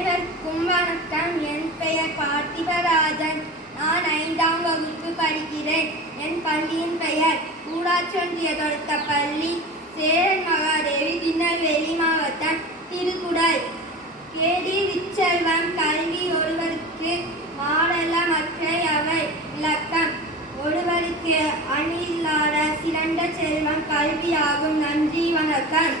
அனைவருக்கும் வணக்கம். என் பெயர் பார்த்திபராஜன். நான் 5ஆம் வகுப்பு படிக்கிறேன். என் பள்ளியின் பெயர் ஊராட்சி ஒன்றிய தொடக்கப்பள்ளி, சேரன் மகாதேவி, திருநெல்வேலி மாவட்டம், திருக்குடல். கேடி விச்செல்வம் கல்வி ஒருவருக்கு மாடல்ல மற்றையவை விளக்கம். ஒருவருக்கு அணியில்லாத சிறந்த செல்வம் கல்வியாகும். நன்றி, வணக்கம்.